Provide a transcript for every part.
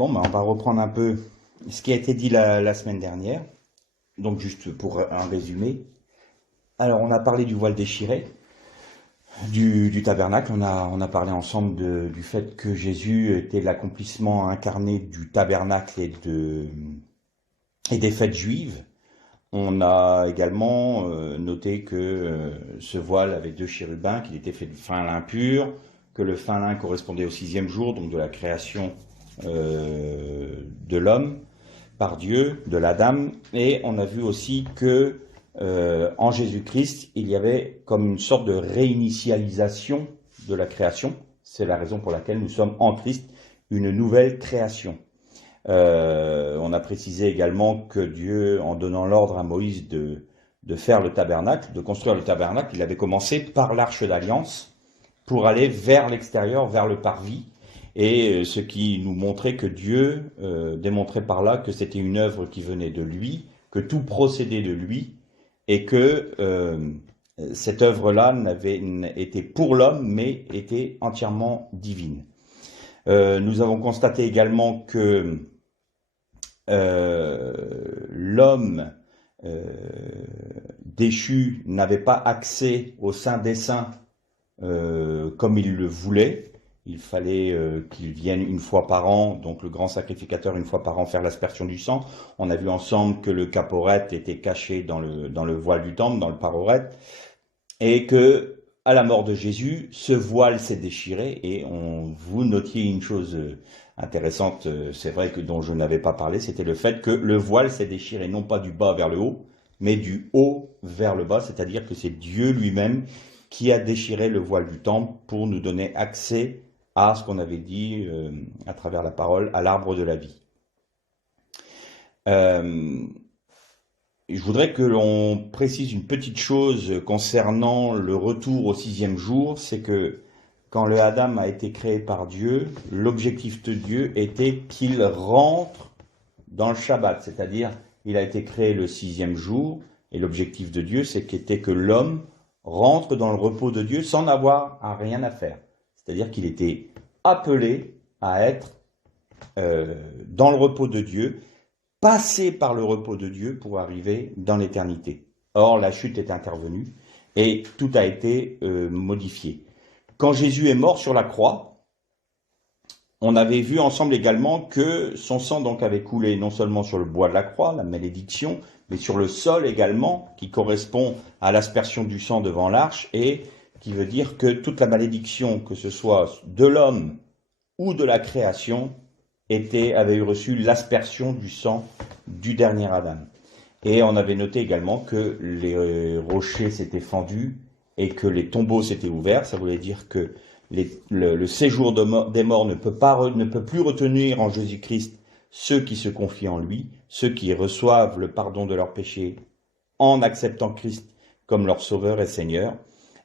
Bon, on va reprendre un peu ce qui a été dit la semaine dernière. Donc, juste pour un résumé. Alors, on a parlé du voile déchiré, du tabernacle. On a parlé ensemble du fait que Jésus était l'accomplissement incarné du tabernacle et des fêtes juives. On a également noté que ce voile avait deux chérubins, qu'il était fait de fin lin pur, que le fin lin correspondait au sixième jour, donc de la création de l'homme par Dieu, de l'Adam, et on a vu aussi que en Jésus-Christ, il y avait comme une sorte de réinitialisation de la création. C'est la raison pour laquelle nous sommes en Christ une nouvelle création. On a précisé également que Dieu, en donnant l'ordre à Moïse de faire le tabernacle, de construire le tabernacle, il avait commencé par l'arche d'alliance pour aller vers l'extérieur, vers le parvis, et ce qui nous montrait que Dieu démontrait par là que c'était une œuvre qui venait de lui, que tout procédait de lui, et que cette œuvre-là n'avait été pour l'homme, mais était entièrement divine. Nous avons constaté également que l'homme déchu n'avait pas accès au Saint des Saints comme il le voulait. Il fallait qu'il vienne une fois par an, donc le grand sacrificateur une fois par an, faire l'aspersion du sang. On a vu ensemble que le caporet était caché dans le voile du temple, dans le paroret, et que à la mort de Jésus, ce voile s'est déchiré, et vous notiez une chose intéressante, c'est vrai que dont je n'avais pas parlé, c'était le fait que le voile s'est déchiré non pas du bas vers le haut, mais du haut vers le bas, c'est-à-dire que c'est Dieu lui-même qui a déchiré le voile du temple pour nous donner accès à ce qu'on avait dit à travers la parole, à l'arbre de la vie. Je voudrais que l'on précise une petite chose concernant le retour au sixième jour, c'est que quand le Adam a été créé par Dieu, l'objectif de Dieu était qu'il rentre dans le Shabbat, c'est-à-dire il a été créé le sixième jour, et l'objectif de Dieu, c'était que l'homme rentre dans le repos de Dieu sans avoir à rien à faire. C'est-à-dire qu'il était appelé à être dans le repos de Dieu, passer par le repos de Dieu pour arriver dans l'éternité. Or, la chute est intervenue et tout a été modifié. Quand Jésus est mort sur la croix, on avait vu ensemble également que son sang donc avait coulé non seulement sur le bois de la croix, la malédiction, mais sur le sol également, qui correspond à l'aspersion du sang devant l'arche, et qui veut dire que toute la malédiction, que ce soit de l'homme ou de la création, avait eu reçu l'aspersion du sang du dernier Adam. Et on avait noté également que les rochers s'étaient fendus et que les tombeaux s'étaient ouverts. Ça voulait dire que le séjour des morts ne peut plus retenir en Jésus-Christ ceux qui se confient en lui, ceux qui reçoivent le pardon de leurs péchés en acceptant Christ comme leur sauveur et Seigneur.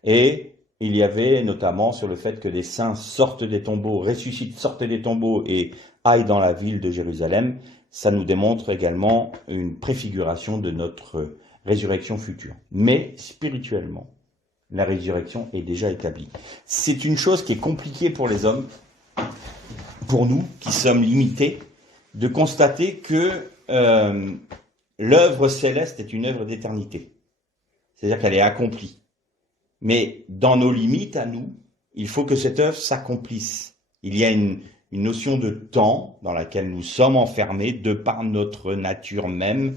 Et il y avait notamment sur le fait que les saints sortent des tombeaux, ressuscitent, sortent des tombeaux et aillent dans la ville de Jérusalem. Ça nous démontre également une préfiguration de notre résurrection future. Mais spirituellement, la résurrection est déjà établie. C'est une chose qui est compliquée pour les hommes, pour nous qui sommes limités, de constater que l'œuvre céleste est une œuvre d'éternité. C'est-à-dire qu'elle est accomplie. Mais dans nos limites à nous, il faut que cette œuvre s'accomplisse. Il y a une notion de temps dans laquelle nous sommes enfermés de par notre nature même,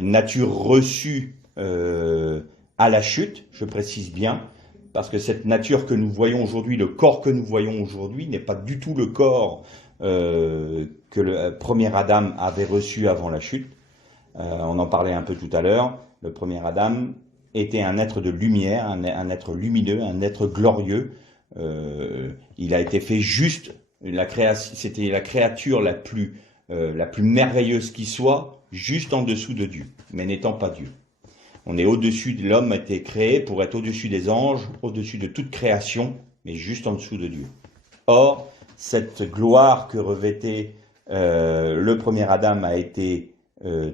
nature reçue à la chute, je précise bien, parce que cette nature que nous voyons aujourd'hui, le corps que nous voyons aujourd'hui, n'est pas du tout le corps que le premier Adam avait reçu avant la chute. On en parlait un peu tout à l'heure. Le premier Adam était un être de lumière, un être lumineux, un être glorieux. Il a été fait juste. C'était la créature la plus merveilleuse qui soit, juste en dessous de Dieu, mais n'étant pas Dieu. On est au-dessus de l'homme, a été créé pour être au-dessus des anges, au-dessus de toute création, mais juste en dessous de Dieu. Or, cette gloire que revêtait le premier Adam a été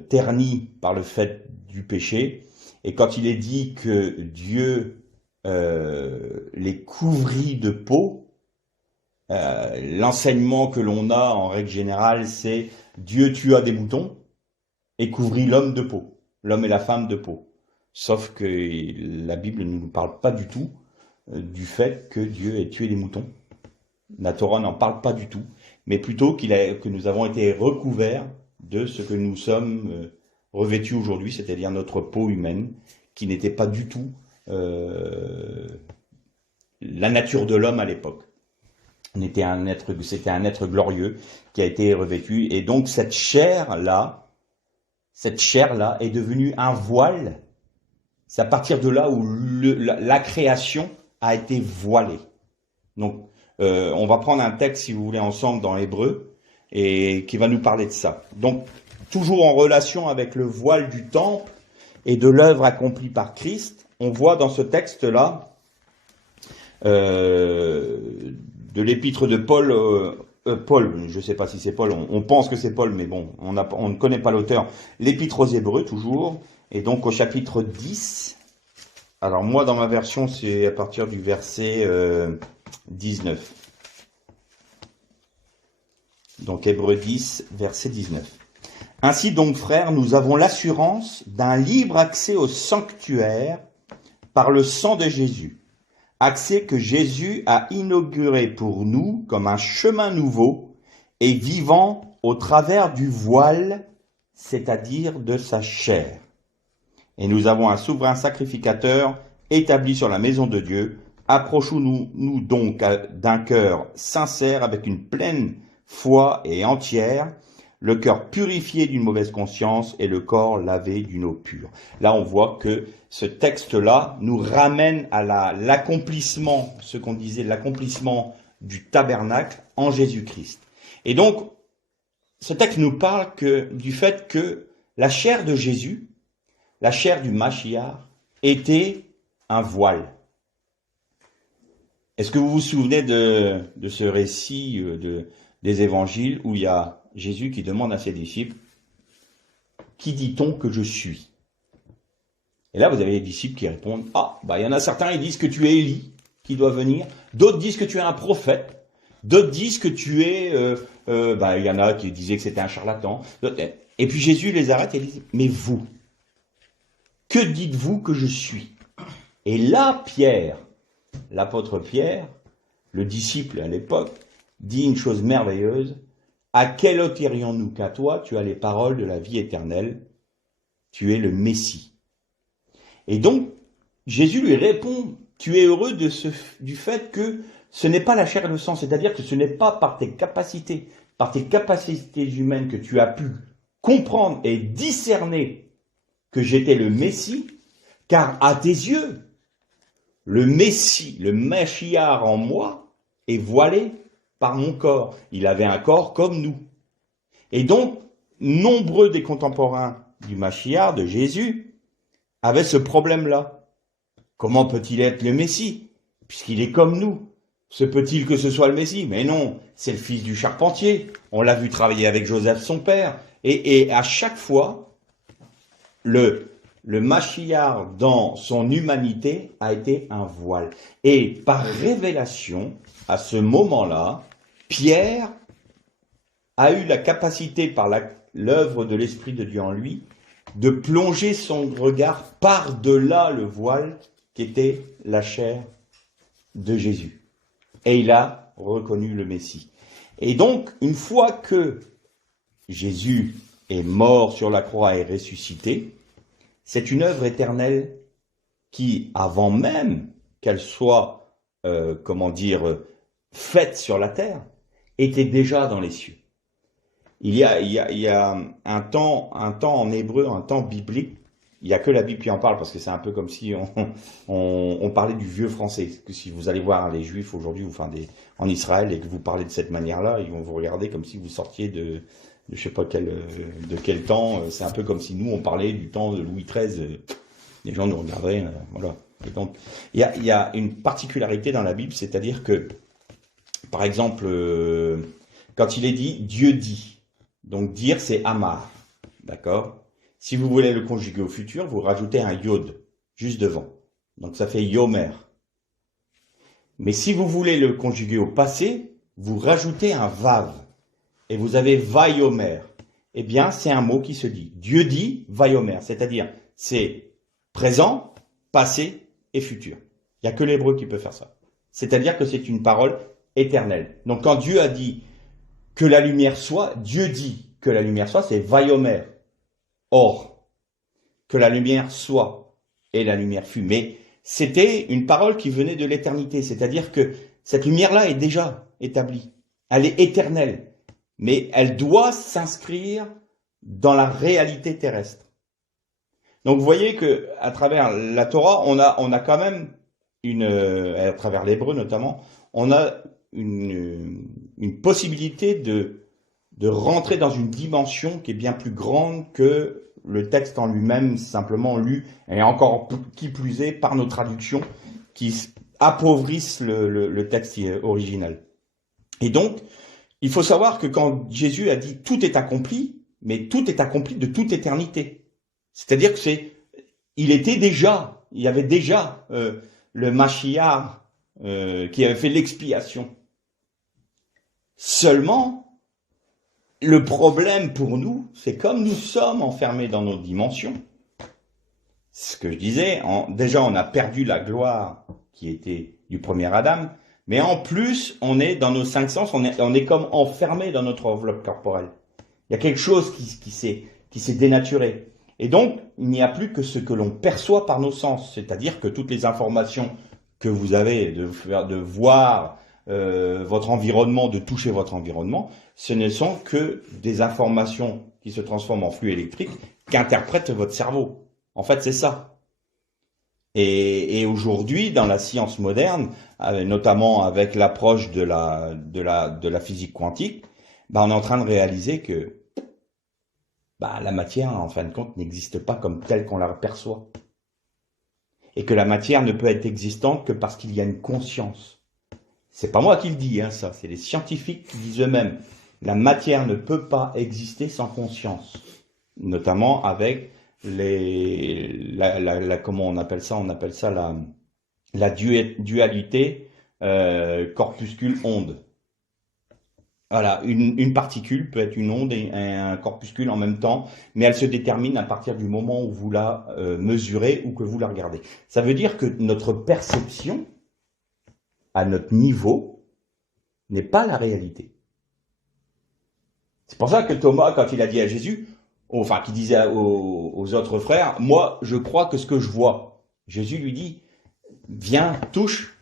ternie par le fait du péché. Et quand il est dit que Dieu les couvrit de peau, l'enseignement que l'on a en règle générale, c'est Dieu tua des moutons et couvrit l'homme de peau, l'homme et la femme de peau. Sauf que la Bible ne nous parle pas du tout du fait que Dieu ait tué des moutons. La Torah n'en parle pas du tout, mais plutôt que nous avons été recouverts de ce que nous sommes revêtus aujourd'hui, c'est-à-dire notre peau humaine, qui n'était pas du tout la nature de l'homme à l'époque. C'était un être glorieux qui a été revêtu, et donc cette chair-là est devenue un voile. C'est à partir de là où la création a été voilée. Donc, on va prendre un texte, si vous voulez, ensemble dans Hébreux, et qui va nous parler de ça. Donc, toujours en relation avec le voile du temple et de l'œuvre accomplie par Christ, on voit dans ce texte-là, de l'épître de Paul, je ne sais pas si c'est Paul, on pense que c'est Paul, mais bon, on ne connaît pas l'auteur, l'épître aux Hébreux toujours, et donc au chapitre 10, alors moi dans ma version c'est à partir du verset 19. Donc Hébreux 10, verset 19. Ainsi donc, frères, nous avons l'assurance d'un libre accès au sanctuaire par le sang de Jésus. Accès que Jésus a inauguré pour nous comme un chemin nouveau et vivant au travers du voile, c'est-à-dire de sa chair. Et nous avons un souverain sacrificateur établi sur la maison de Dieu. Approchons-nous donc d'un cœur sincère avec une pleine foi et entière, le cœur purifié d'une mauvaise conscience et le corps lavé d'une eau pure. Là, on voit que ce texte-là nous ramène à l'accomplissement, ce qu'on disait, l'accomplissement du tabernacle en Jésus-Christ. Et donc, ce texte nous parle du fait que la chair de Jésus, la chair du Mashiach, était un voile. Est-ce que vous vous souvenez de ce récit des évangiles où il y a Jésus qui demande à ses disciples, « Qui dit-on que je suis ?» Et là, vous avez les disciples qui répondent, « Ah, il y en a certains, ils disent que tu es Élie, qui doit venir. D'autres disent que tu es un prophète. D'autres disent que tu es... il y en a qui disaient que c'était un charlatan. » Et puis Jésus les arrête et dit, « Mais vous, que dites-vous que je suis ?» Et là, Pierre, l'apôtre Pierre, le disciple à l'époque, dit une chose merveilleuse. « À quel autre irions-nous qu'à toi, tu as les paroles de la vie éternelle, tu es le Messie. » Et donc, Jésus lui répond, « Tu es heureux du fait que ce n'est pas la chair et le sang, c'est-à-dire que ce n'est pas par tes capacités humaines que tu as pu comprendre et discerner que j'étais le Messie, car à tes yeux, le Messie, le Mashiach en moi, est voilé par mon corps. Il avait un corps comme nous. Et donc, nombreux des contemporains du Mashiach, de Jésus, avaient ce problème-là. Comment peut-il être le Messie, puisqu'il est comme nous? Se peut-il que ce soit le Messie? Mais non, c'est le fils du charpentier. On l'a vu travailler avec Joseph, son père. Et à chaque fois, le Mashiach, dans son humanité, a été un voile. Et par révélation, à ce moment-là, Pierre a eu la capacité, par l'œuvre de l'Esprit de Dieu en lui, de plonger son regard par-delà le voile qui était la chair de Jésus. Et il a reconnu le Messie. Et donc, une fois que Jésus est mort sur la croix et ressuscité, c'est une œuvre éternelle qui, avant même qu'elle soit, faite sur la terre, était déjà dans les cieux. Il y a un temps en hébreu, un temps biblique. Il n'y a que la Bible qui en parle, parce que c'est un peu comme si on parlait du vieux français. Que si vous allez voir les Juifs aujourd'hui, en Israël, et que vous parlez de cette manière-là, ils vont vous regarder comme si vous sortiez de je sais pas de quel temps. C'est un peu comme si nous, on parlait du temps de Louis XIII. Les gens nous regarderaient, voilà. Et donc, il y a une particularité dans la Bible, c'est-à-dire que, par exemple, quand il est dit « Dieu dit », donc dire c'est « Amar », d'accord? Si vous voulez le conjuguer au futur, vous rajoutez un « Yod » juste devant. Donc ça fait « Yomer ». Mais si vous voulez le conjuguer au passé, vous rajoutez un vav, et vous avez vayomer, eh bien, c'est un mot qui se dit. Dieu dit vayomer, c'est-à-dire, c'est présent, passé et futur. Il n'y a que l'hébreu qui peut faire ça. C'est-à-dire que c'est une parole éternelle. Donc, quand Dieu a dit que la lumière soit, Dieu dit que la lumière soit, c'est vayomer. Or, que la lumière soit, et la lumière fut. Mais c'était une parole qui venait de l'éternité, c'est-à-dire que cette lumière-là est déjà établie. Elle est éternelle, mais elle doit s'inscrire dans la réalité terrestre. Donc vous voyez que à travers la Torah, on a quand même à travers l'hébreu notamment, on a une possibilité de rentrer dans une dimension qui est bien plus grande que le texte en lui-même, simplement lu, et encore qui plus est par nos traductions, qui appauvrissent le texte original. Et donc, il faut savoir que quand Jésus a dit « tout est accompli », mais tout est accompli de toute éternité. C'est-à-dire que il y avait déjà le Mashiach qui avait fait l'expiation. Seulement, le problème pour nous, c'est comme nous sommes enfermés dans nos dimensions. Ce que je disais, déjà on a perdu la gloire qui était du premier Adam, mais en plus on est dans nos cinq sens, on est comme enfermé dans notre enveloppe corporelle. Il y a quelque chose qui s'est dénaturé. Et donc, il n'y a plus que ce que l'on perçoit par nos sens, c'est-à-dire que toutes les informations que vous avez de voir votre environnement, de toucher votre environnement, ce ne sont que des informations qui se transforment en flux électriques qu'interprète votre cerveau. En fait, c'est ça. Et aujourd'hui, dans la science moderne, notamment avec l'approche de la physique quantique, on est en train de réaliser que la matière, en fin de compte, n'existe pas comme telle qu'on la perçoit. Et que la matière ne peut être existante que parce qu'il y a une conscience. C'est pas moi qui le dis, ça, c'est les scientifiques qui disent eux-mêmes. La matière ne peut pas exister sans conscience. Notamment avec comment on appelle ça? On appelle ça la dualité corpuscule-onde. Voilà, une particule peut être une onde et un corpuscule en même temps, mais elle se détermine à partir du moment où vous la mesurez ou que vous la regardez. Ça veut dire que notre perception, à notre niveau, n'est pas la réalité. C'est pour ça que Thomas, quand il a dit à Jésus, enfin, qui disait aux autres frères, moi, je crois que ce que je vois. Jésus lui dit, viens, touche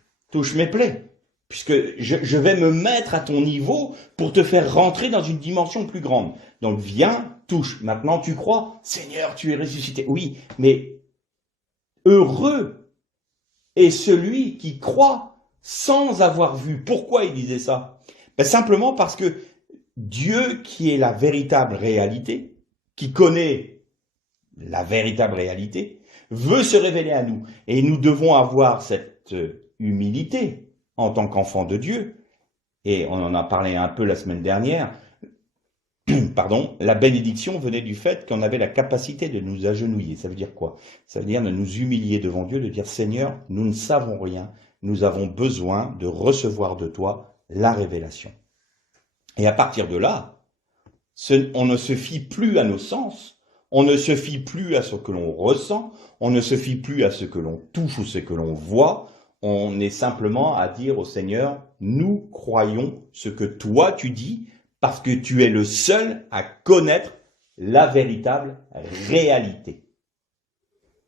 mes plaies. Puisque je vais me mettre à ton niveau pour te faire rentrer dans une dimension plus grande. Donc viens, touche. Maintenant tu crois, Seigneur, tu es ressuscité. Oui, mais heureux est celui qui croit sans avoir vu. Pourquoi il disait ça? Simplement parce que Dieu, qui est la véritable réalité, qui connaît la véritable réalité, veut se révéler à nous. Et nous devons avoir cette humilité en tant qu'enfant de Dieu, et on en a parlé un peu la semaine dernière, pardon, la bénédiction venait du fait qu'on avait la capacité de nous agenouiller. Ça veut dire quoi? Ça veut dire de nous humilier devant Dieu, de dire Seigneur, nous ne savons rien, nous avons besoin de recevoir de toi la révélation. Et à partir de là, on ne se fie plus à nos sens, on ne se fie plus à ce que l'on ressent, on ne se fie plus à ce que l'on touche ou ce que l'on voit. On est simplement à dire au Seigneur, nous croyons ce que toi tu dis, parce que tu es le seul à connaître la véritable réalité.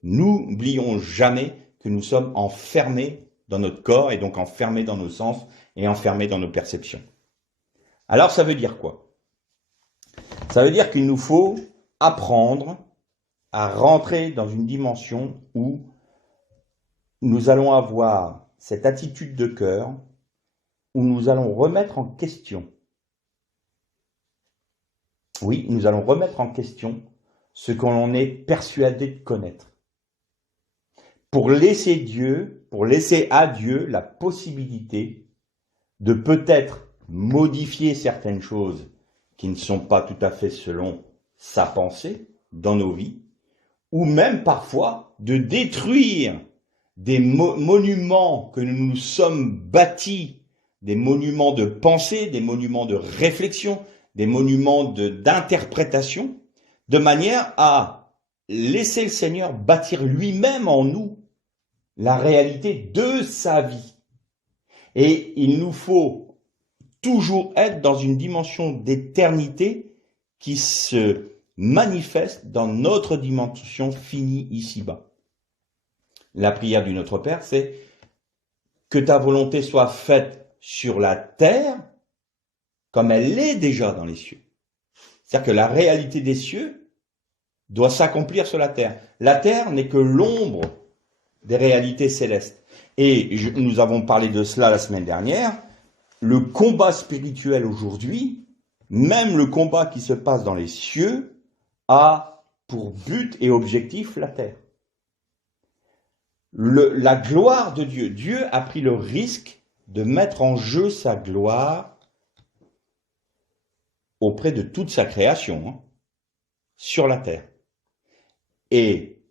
N'oublions jamais que nous sommes enfermés dans notre corps, et donc enfermés dans nos sens, et enfermés dans nos perceptions. Alors ça veut dire quoi? Ça veut dire qu'il nous faut apprendre à rentrer dans une dimension où nous allons avoir cette attitude de cœur où nous allons remettre en question. Oui, nous allons remettre en question ce qu'on est persuadé de connaître. Pour laisser à Dieu la possibilité de peut-être modifier certaines choses qui ne sont pas tout à fait selon sa pensée dans nos vies, ou même parfois de détruire des monuments que nous nous sommes bâtis des monuments de pensée, des monuments de réflexion, des monuments d'interprétation, de manière à laisser le Seigneur bâtir lui-même en nous la réalité de sa vie. Et il nous faut toujours être dans une dimension d'éternité qui se manifeste dans notre dimension finie ici-bas. La prière du Notre Père, c'est que ta volonté soit faite sur la terre comme elle l'est déjà dans les cieux. C'est-à-dire que la réalité des cieux doit s'accomplir sur la terre. La terre n'est que l'ombre des réalités célestes. Et nous avons parlé de cela la semaine dernière. Le combat spirituel aujourd'hui, même le combat qui se passe dans les cieux, a pour but et objectif la terre. La gloire de Dieu. Dieu a pris le risque de mettre en jeu sa gloire auprès de toute sa création, sur la terre. Et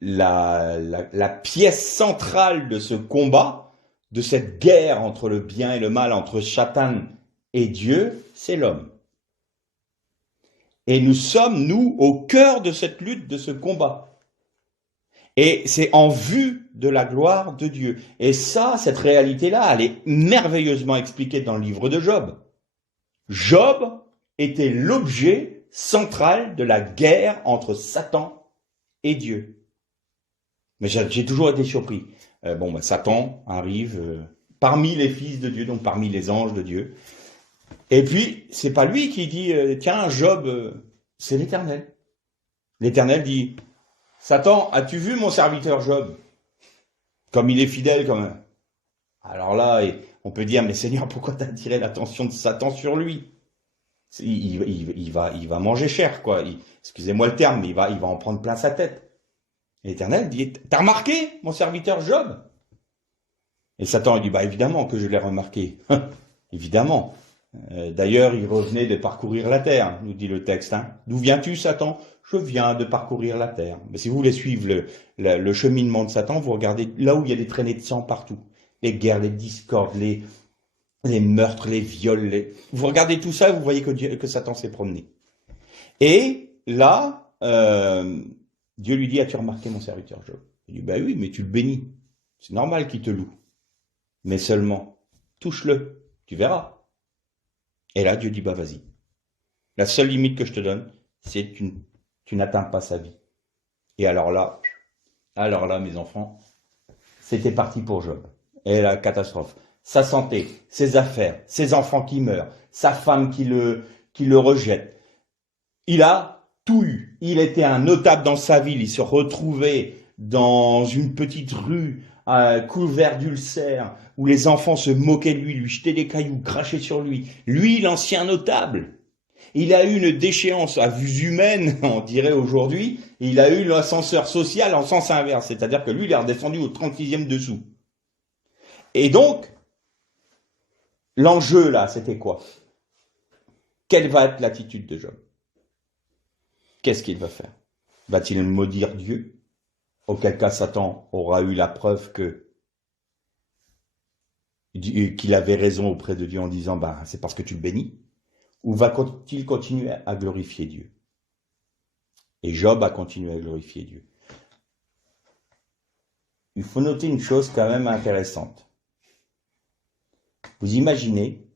la pièce centrale de ce combat, de cette guerre entre le bien et le mal, entre Satan et Dieu, c'est l'homme. Et nous sommes, nous, au cœur de cette lutte, de ce combat. Et c'est en vue de la gloire de Dieu. Et ça, cette réalité-là, elle est merveilleusement expliquée dans le livre de Job. Job était l'objet central de la guerre entre Satan et Dieu. Mais j'ai toujours été surpris. Satan arrive parmi les fils de Dieu, donc parmi les anges de Dieu. Et puis, c'est pas lui qui dit, tiens, Job, c'est l'Éternel. L'Éternel dit, Satan, as-tu vu mon serviteur Job? Comme il est fidèle quand même. Alors là, on peut dire, mais Seigneur, pourquoi t'as attiré l'attention de Satan sur lui? Il va manger cher, quoi. Excusez-moi le terme, mais il va en prendre plein sa tête. Et l'Éternel dit, t'as remarqué mon serviteur Job? Et Satan, il dit, évidemment que je l'ai remarqué. Évidemment. D'ailleurs, il revenait de parcourir la terre, nous dit le texte. D'où viens-tu, Satan? Je viens de parcourir la terre. Mais si vous voulez suivre le cheminement de Satan, vous regardez là où il y a des traînées de sang partout. Les guerres, les discordes, les meurtres, les viols. Vous regardez tout ça, vous voyez que Satan s'est promené. Et là, Dieu lui dit, as-tu remarqué mon serviteur Job? Il dit, oui, mais tu le bénis. C'est normal qu'il te loue. Mais seulement, touche-le, tu verras. Et là, Dieu dit, vas-y. La seule limite que je te donne, c'est que tu n'atteins pas sa vie. Et alors là, mes enfants, c'était parti pour Job. Et la catastrophe. Sa santé, ses affaires, ses enfants qui meurent, sa femme qui le rejette. Il a tout eu. Il était un notable dans sa ville. Il se retrouvait dans une petite rue couvert d'ulcères, où les enfants se moquaient de lui jetaient des cailloux, crachaient sur lui. Lui, l'ancien notable, il a eu une déchéance à vue humaine, on dirait aujourd'hui, et il a eu l'ascenseur social en sens inverse, c'est-à-dire que lui, il est redescendu au 36e dessous. Et donc, l'enjeu là, c'était quoi? Quelle va être l'attitude de Job? Qu'est-ce qu'il va faire? Va-t-il maudire Dieu? Auquel cas Satan aura eu la preuve qu'il avait raison auprès de Dieu en disant c'est parce que tu le bénis? Ou va-t-il continuer à glorifier Dieu? Et Job a continué à glorifier Dieu. Il faut noter une chose quand même intéressante. Vous imaginez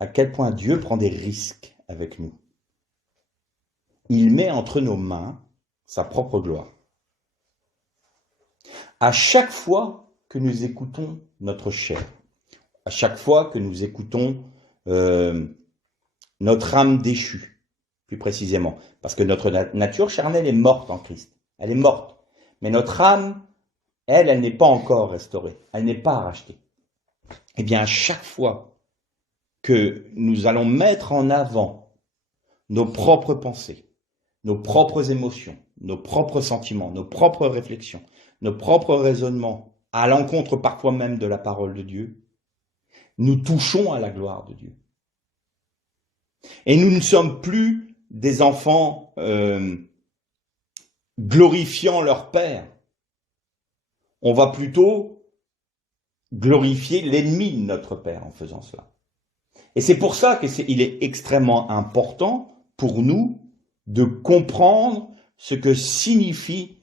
à quel point Dieu prend des risques avec nous. Il met entre nos mains sa propre gloire. À chaque fois que nous écoutons notre chair, à chaque fois que nous écoutons notre âme déchue, plus précisément, parce que notre nature charnelle est morte en Christ, elle est morte, mais notre âme, elle n'est pas encore restaurée, elle n'est pas rachetée. Eh bien, à chaque fois que nous allons mettre en avant nos propres pensées, nos propres émotions, nos propres sentiments, nos propres réflexions, nos propres raisonnements, à l'encontre parfois même de la parole de Dieu, nous touchons à la gloire de Dieu. Et nous ne sommes plus des enfants glorifiant leur Père. On va plutôt glorifier l'ennemi de notre Père en faisant cela. Et c'est pour ça qu'il est extrêmement important pour nous de comprendre ce que signifie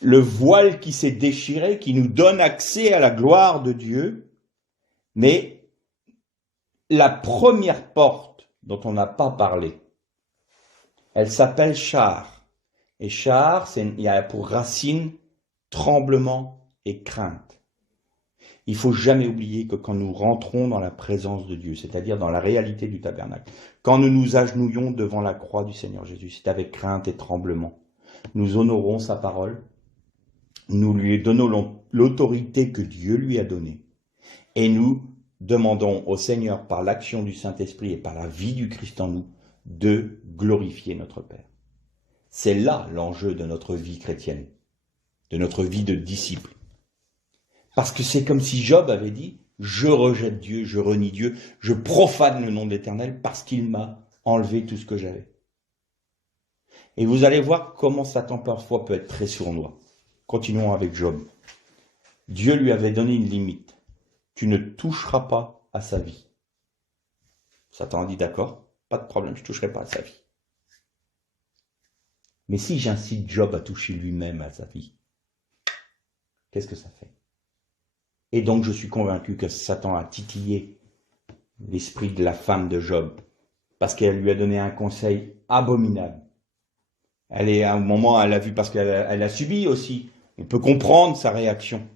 le voile qui s'est déchiré, qui nous donne accès à la gloire de Dieu. Mais la première porte dont on n'a pas parlé, elle s'appelle Char. Et Char, il y a pour racine tremblement et crainte. Il faut jamais oublier que quand nous rentrons dans la présence de Dieu, c'est-à-dire dans la réalité du tabernacle, quand nous nous agenouillons devant la croix du Seigneur Jésus, c'est avec crainte et tremblement. Nous honorons sa parole, nous lui donnons l'autorité que Dieu lui a donnée, et nous demandons au Seigneur, par l'action du Saint-Esprit et par la vie du Christ en nous, de glorifier notre Père. C'est là l'enjeu de notre vie chrétienne, de notre vie de disciple. Parce que c'est comme si Job avait dit, je rejette Dieu, je renie Dieu, je profane le nom de l'Éternel parce qu'il m'a enlevé tout ce que j'avais. Et vous allez voir comment Satan parfois peut être très sournois. Continuons avec Job. Dieu lui avait donné une limite. Tu ne toucheras pas à sa vie. Satan a dit d'accord, pas de problème, je ne toucherai pas à sa vie. Mais si j'incite Job à toucher lui-même à sa vie, qu'est-ce que ça fait? Et donc je suis convaincu que Satan a titillé l'esprit de la femme de Job, parce qu'elle lui a donné un conseil abominable. À un moment, elle a vu, parce qu'elle a subi aussi. On peut comprendre sa réaction.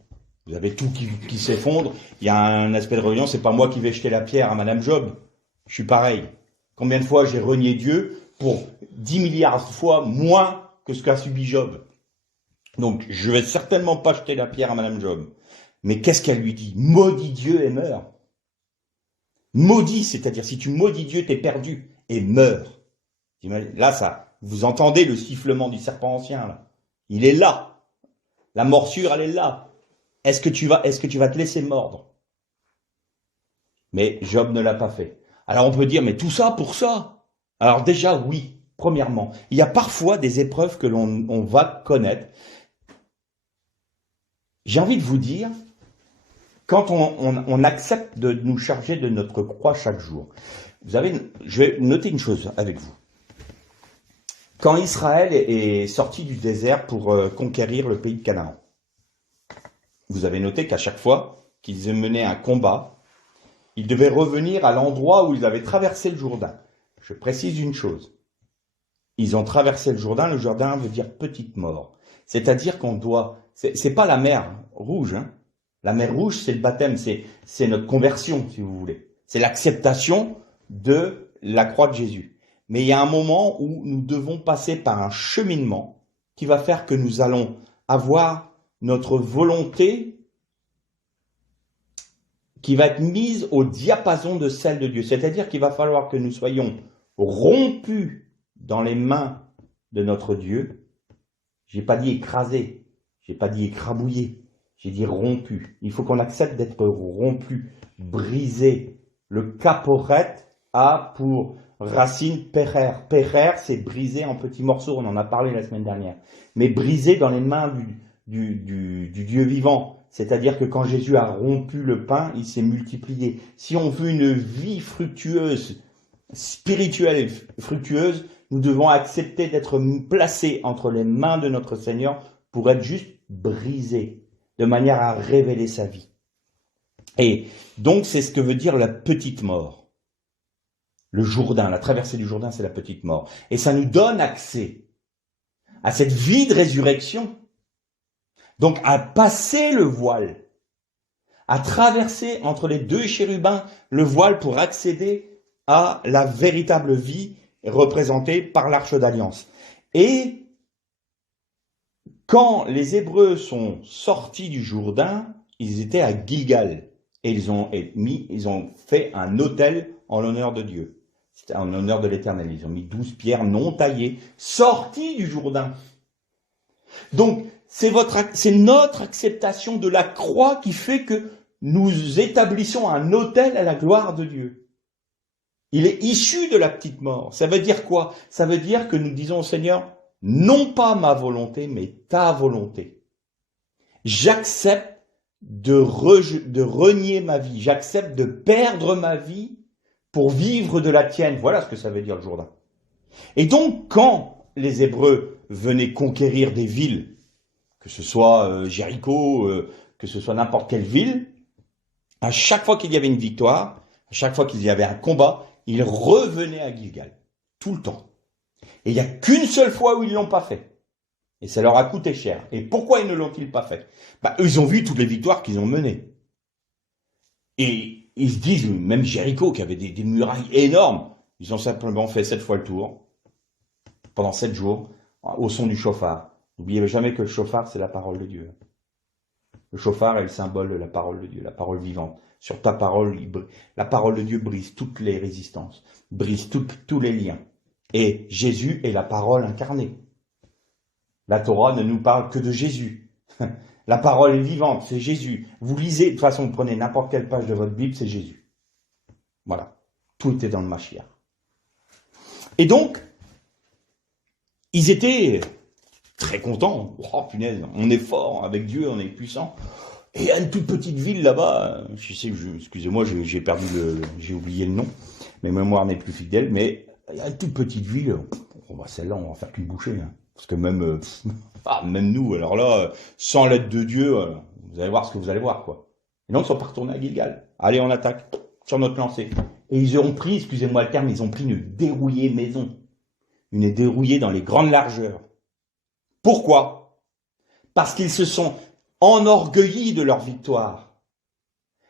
Vous avez tout qui s'effondre. Il y a un aspect de rébellion. C'est pas moi qui vais jeter la pierre à Madame Job. Je suis pareil. Combien de fois j'ai renié Dieu pour 10 milliards de fois moins que ce qu'a subi Job. Donc, je vais certainement pas jeter la pierre à Madame Job. Mais qu'est-ce qu'elle lui dit? Maudit Dieu et meurs. Maudit, c'est-à-dire si tu maudis Dieu, t'es perdu et meurs. Là, ça, vous entendez le sifflement du serpent ancien, là. Il est là. La morsure, elle est là. Est-ce que tu vas te laisser mordre? Mais Job ne l'a pas fait. Alors on peut dire, mais tout ça pour ça? Alors déjà, oui, premièrement, il y a parfois des épreuves que l'on va connaître. J'ai envie de vous dire, quand on accepte de nous charger de notre croix chaque jour, je vais noter une chose avec vous. Quand Israël est sorti du désert pour conquérir le pays de Canaan, vous avez noté qu'à chaque fois qu'ils menaient un combat, ils devaient revenir à l'endroit où ils avaient traversé le Jourdain. Je précise une chose. Ils ont traversé le Jourdain veut dire petite mort. C'est-à-dire qu'on doit... C'est pas la mer rouge, hein. La mer rouge, c'est le baptême, c'est notre conversion, si vous voulez. C'est l'acceptation de la croix de Jésus. Mais il y a un moment où nous devons passer par un cheminement qui va faire que nous allons avoir notre volonté qui va être mise au diapason de celle de Dieu. C'est-à-dire qu'il va falloir que nous soyons rompus dans les mains de notre Dieu. J'ai pas dit écrasé, j'ai pas dit écrabouillé, j'ai dit rompu. Il faut qu'on accepte d'être rompu, brisé. Le caporet a pour racine pérer. Pérer, c'est brisé en petits morceaux, on en a parlé la semaine dernière. Mais brisé dans les mains du Dieu vivant. C'est-à-dire que quand Jésus a rompu le pain, il s'est multiplié. Si on veut une vie fructueuse, spirituelle fructueuse, nous devons accepter d'être placés entre les mains de notre Seigneur pour être juste brisés, de manière à révéler sa vie. Et donc, c'est ce que veut dire la petite mort. Le Jourdain, la traversée du Jourdain, c'est la petite mort. Et ça nous donne accès à cette vie de résurrection. Donc, à passer le voile, à traverser entre les deux chérubins le voile pour accéder à la véritable vie représentée par l'Arche d'Alliance. Et quand les Hébreux sont sortis du Jourdain, ils étaient à Gilgal et ils ont fait un autel en l'honneur de Dieu. C'était en l'honneur de l'Éternel. Ils ont mis 12 pierres non taillées, sorties du Jourdain. Donc, c'est notre acceptation de la croix qui fait que nous établissons un autel à la gloire de Dieu. Il est issu de la petite mort. Ça veut dire quoi? Ça veut dire que nous disons au Seigneur, non pas ma volonté, mais ta volonté. J'accepte de renier ma vie. J'accepte de perdre ma vie pour vivre de la tienne. Voilà ce que ça veut dire le Jourdain. Et donc, quand les Hébreux venaient conquérir des villes, que ce soit Jéricho, que ce soit n'importe quelle ville, à chaque fois qu'il y avait une victoire, à chaque fois qu'il y avait un combat, ils revenaient à Gilgal. Tout le temps. Et il n'y a qu'une seule fois où ils ne l'ont pas fait. Et ça leur a coûté cher. Et pourquoi ils ne l'ont-ils pas fait? Eux, ils ont vu toutes les victoires qu'ils ont menées. Et ils se disent, même Jéricho, qui avait des murailles énormes, ils ont simplement fait 7 fois le tour, pendant 7 jours, au son du chauffard. N'oubliez jamais que le chauffard, c'est la parole de Dieu. Le chauffard est le symbole de la parole de Dieu, la parole vivante. Sur ta parole, la parole de Dieu brise toutes les résistances, brise tous les liens. Et Jésus est la parole incarnée. La Torah ne nous parle que de Jésus. La parole est vivante, c'est Jésus. Vous lisez, de toute façon, vous prenez n'importe quelle page de votre Bible, c'est Jésus. Voilà. Tout est dans le Mashiach. Et donc, ils étaient très contents. Oh punaise, on est fort, avec Dieu, on est puissant. Et il y a une toute petite ville là-bas, excusez-moi, j'ai oublié le nom, mes mémoires n'est plus fidèle, mais il y a une toute petite ville, celle-là, on va faire qu'une bouchée, hein. Parce que même, même nous, alors là, sans l'aide de Dieu, vous allez voir ce que vous allez voir, quoi. Et donc, ils sont pas retournés à Gilgal. Allez, on attaque, sur notre lancée. Et ils ont pris, excusez-moi le terme, ils ont pris une dérouillée maison. Une dérouillée dans les grandes largeurs. Pourquoi? Parce qu'ils se sont enorgueillis de leur victoire.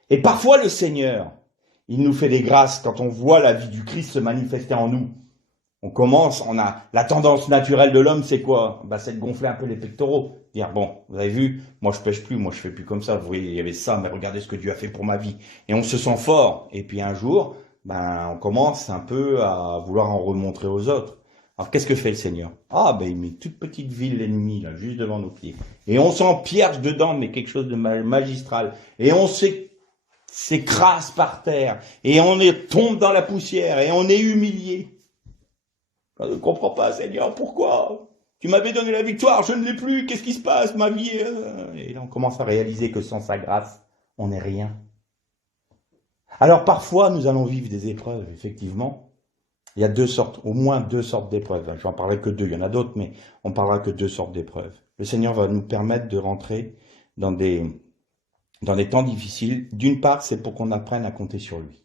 Et parfois, le Seigneur, il nous fait des grâces quand on voit la vie du Christ se manifester en nous. On a la tendance naturelle de l'homme, c'est quoi? C'est de gonfler un peu les pectoraux. Dire, bon, vous avez vu, moi je pêche plus, moi je fais plus comme ça. Vous voyez, il y avait ça, mais regardez ce que Dieu a fait pour ma vie. Et on se sent fort. Et puis un jour, on commence un peu à vouloir en remontrer aux autres. Alors qu'est-ce que fait le Seigneur? Il met toute petite ville l'ennemi, là, juste devant nos pieds. Et on s'empierre dedans, mais quelque chose de magistral. Et on s'écrase par terre. Et tombe dans la poussière. Et on est humilié. Je ne comprends pas, Seigneur, pourquoi? Tu m'avais donné la victoire, je ne l'ai plus, qu'est-ce qui se passe, ma vie? Et là, on commence à réaliser que sans sa grâce, on n'est rien. Alors parfois, nous allons vivre des épreuves, effectivement. Il y a au moins deux sortes d'épreuves. Je n'en parlerai que deux, il y en a d'autres, mais on parlera que 2 sortes d'épreuves. Le Seigneur va nous permettre de rentrer dans des temps difficiles. D'une part, c'est pour qu'on apprenne à compter sur lui.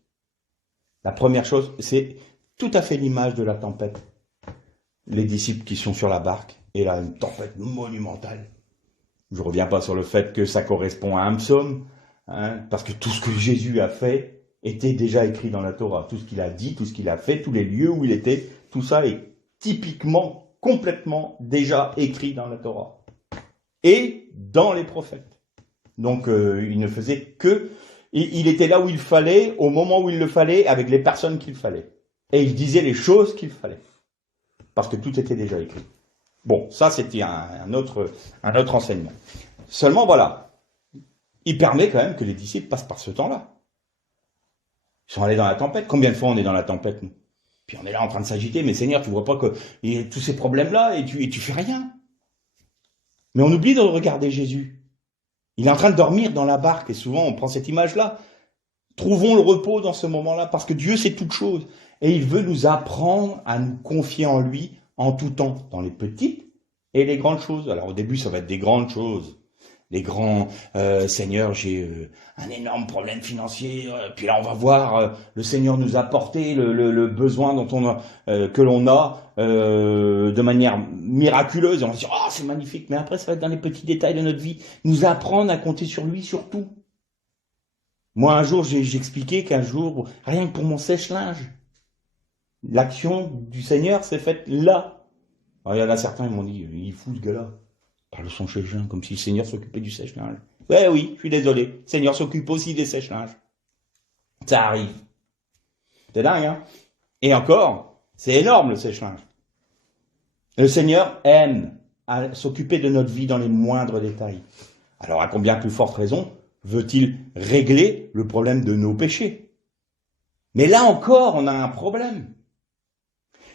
La première chose, c'est tout à fait l'image de la tempête. Les disciples qui sont sur la barque, et là, une tempête monumentale. Je ne reviens pas sur le fait que ça correspond à un psaume, parce que tout ce que Jésus a fait était déjà écrit dans la Torah. Tout ce qu'il a dit, tout ce qu'il a fait, tous les lieux où il était, tout ça est typiquement, complètement déjà écrit dans la Torah. Et dans les prophètes. Donc, il ne faisait que... Il était là où il fallait, au moment où il le fallait, avec les personnes qu'il fallait. Et il disait les choses qu'il fallait. Parce que tout était déjà écrit. Bon, ça c'était un autre enseignement. Seulement voilà, il permet quand même que les disciples passent par ce temps-là. Ils sont allés dans la tempête. Combien de fois on est dans la tempête, nous? Puis on est là en train de s'agiter, mais Seigneur, tu vois pas que il y a tous ces problèmes-là et tu fais rien. Mais on oublie de regarder Jésus. Il est en train de dormir dans la barque et souvent on prend cette image-là. Trouvons le repos dans ce moment-là parce que Dieu sait toutes choses. Et il veut nous apprendre à nous confier en lui en tout temps, dans les petites et les grandes choses. Alors au début, ça va être des grandes choses. Les grands, Seigneur, j'ai un énorme problème financier. Puis là, on va voir, le Seigneur nous a apporté le besoin que l'on a de manière miraculeuse. Et on va se dire, oh, c'est magnifique. Mais après, ça va être dans les petits détails de notre vie. Nous apprendre à compter sur lui surtout. Moi, un jour, j'expliquais qu'un jour, rien que pour mon sèche-linge, l'action du Seigneur s'est faite là. Alors, il y en a certains, ils m'ont dit, il est fou ce gars-là. Parle de son sèche-linge, comme si le Seigneur s'occupait du sèche-linge. Ouais, oui, je suis désolé. Le Seigneur s'occupe aussi des sèche-linges. Ça arrive. C'est dingue, hein? Et encore, c'est énorme le sèche-linge. Le Seigneur aime à s'occuper de notre vie dans les moindres détails. Alors, à combien plus forte raison veut-il régler le problème de nos péchés? Mais là encore, on a un problème.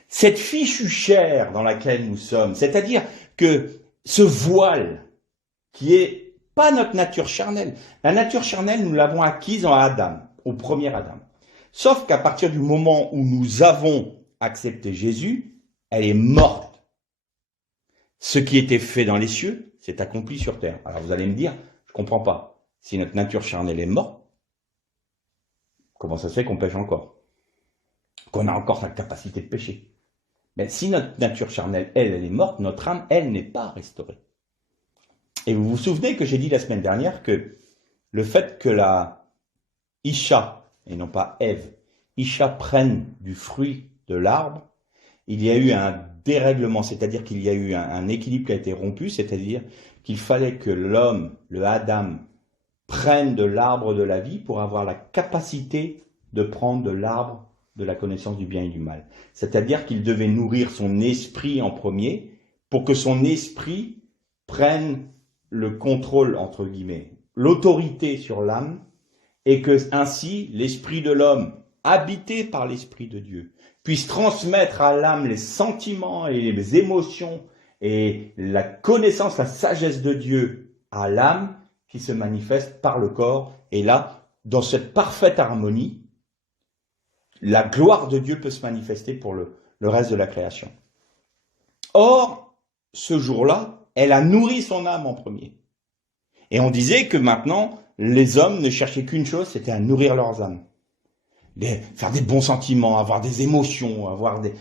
Cette fichue chair dans laquelle nous sommes, c'est-à-dire que ce voile qui est pas notre nature charnelle. La nature charnelle, nous l'avons acquise en Adam, au premier Adam. Sauf qu'à partir du moment où nous avons accepté Jésus, elle est morte. Ce qui était fait dans les cieux, s'est accompli sur terre. Alors vous allez me dire, je comprends pas. Si notre nature charnelle est morte, comment ça se fait qu'on pêche encore? Qu'on a encore la capacité de pécher? Mais si notre nature charnelle, elle est morte, notre âme, elle, n'est pas restaurée. Et vous vous souvenez que j'ai dit la semaine dernière que le fait que la Isha, et non pas Ève, Isha prenne du fruit de l'arbre, il y a eu un dérèglement, c'est-à-dire qu'il y a eu un équilibre qui a été rompu, c'est-à-dire qu'il fallait que l'homme, le Adam, prenne de l'arbre de la vie pour avoir la capacité de prendre de l'arbre de la connaissance du bien et du mal. C'est-à-dire qu'il devait nourrir son esprit en premier pour que son esprit prenne le contrôle, entre guillemets, l'autorité sur l'âme, et que ainsi l'esprit de l'homme, habité par l'esprit de Dieu, puisse transmettre à l'âme les sentiments et les émotions et la connaissance, la sagesse de Dieu à l'âme qui se manifeste par le corps. Et là, dans cette parfaite harmonie, la gloire de Dieu peut se manifester pour le reste de la création. Or, ce jour-là, elle a nourri son âme en premier. Et on disait que maintenant, les hommes ne cherchaient qu'une chose, c'était à nourrir leurs âmes. Faire des bons sentiments, avoir des émotions, avoir de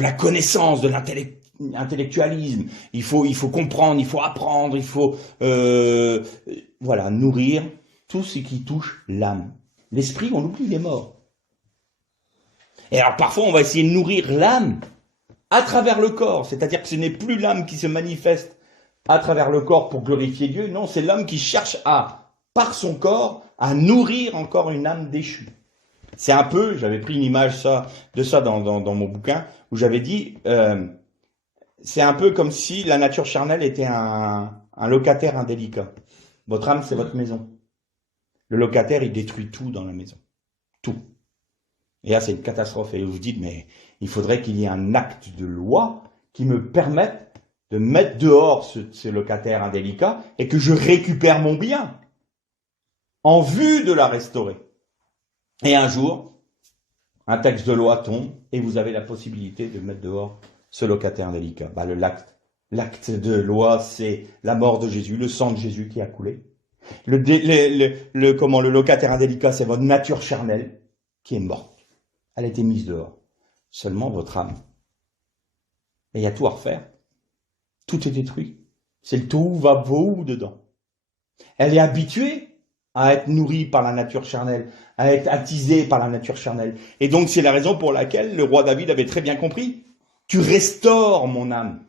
la connaissance, de l'intellectualisme. Il faut comprendre, il faut apprendre, il faut voilà, nourrir tout ce qui touche l'âme. L'esprit, on l'oublie, il est mort. Et alors parfois, on va essayer de nourrir l'âme à travers le corps, c'est-à-dire que ce n'est plus l'âme qui se manifeste à travers le corps pour glorifier Dieu, non, c'est l'homme qui cherche par son corps, à nourrir encore une âme déchue. C'est un peu, j'avais pris une image de ça dans mon bouquin, où j'avais dit, c'est un peu comme si la nature charnelle était un locataire indélicat. Votre âme, c'est votre maison. Le locataire, il détruit tout dans la maison. Tout. Et là, c'est une catastrophe. Et vous vous dites, mais il faudrait qu'il y ait un acte de loi qui me permette de mettre dehors ce locataire indélicat et que je récupère mon bien en vue de la restaurer. Et un jour, un texte de loi tombe et vous avez la possibilité de mettre dehors ce locataire indélicat. L'acte de loi, c'est la mort de Jésus, le sang de Jésus qui a coulé. Le locataire indélicat, c'est votre nature charnelle qui est morte. Elle a été mise dehors. Seulement votre âme. Et il y a tout à refaire. Tout est détruit. C'est le tohu vavohu dedans. Elle est habituée à être nourrie par la nature charnelle, à être attisée par la nature charnelle. Et donc c'est la raison pour laquelle le roi David avait très bien compris. Tu restaures mon âme.